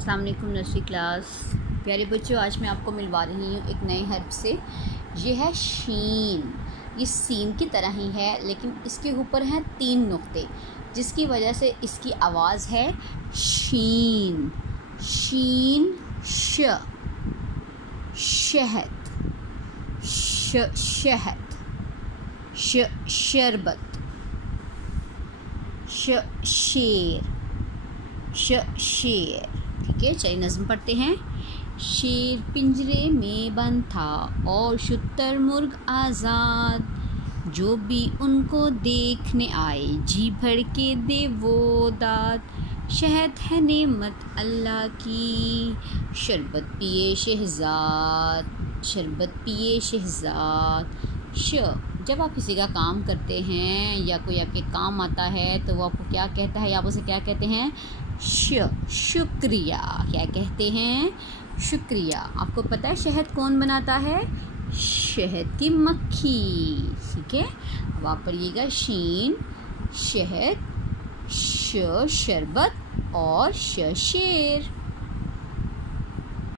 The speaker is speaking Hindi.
अस्सलाम वालेकुम नर्सरी क्लास। प्यारे बच्चों, आज मैं आपको मिलवा रही हूँ एक नए हर्फ से। ये है शीन। ये सीन की तरह ही है लेकिन इसके ऊपर हैं 3 नुक्ते, जिसकी वजह से इसकी आवाज़ है शीन। शीन श, शहद, शहद, शरबत, शेर, शेर। ठीक है, चलिए नज़्म पढ़ते हैं। शेर पिंजरे में बंद था और शुतुरमुर्ग आज़ाद, जो भी उनको देखने आए जी भर के दे वो दाद। शहद है नेमत अल्लाह की, शरबत पिए शहजाद, शरबत पिए शहजाद। जब आप किसी का काम करते हैं या कोई आपके काम आता है तो वो आपको क्या कहता है, आप उसे क्या कहते हैं? शुक्रिया। क्या कहते हैं? शुक्रिया। आपको पता है शहद कौन बनाता है? शहद की मक्खी। ठीक है, अब आप पढ़िएगा शीन शहद, शरबत और शेर।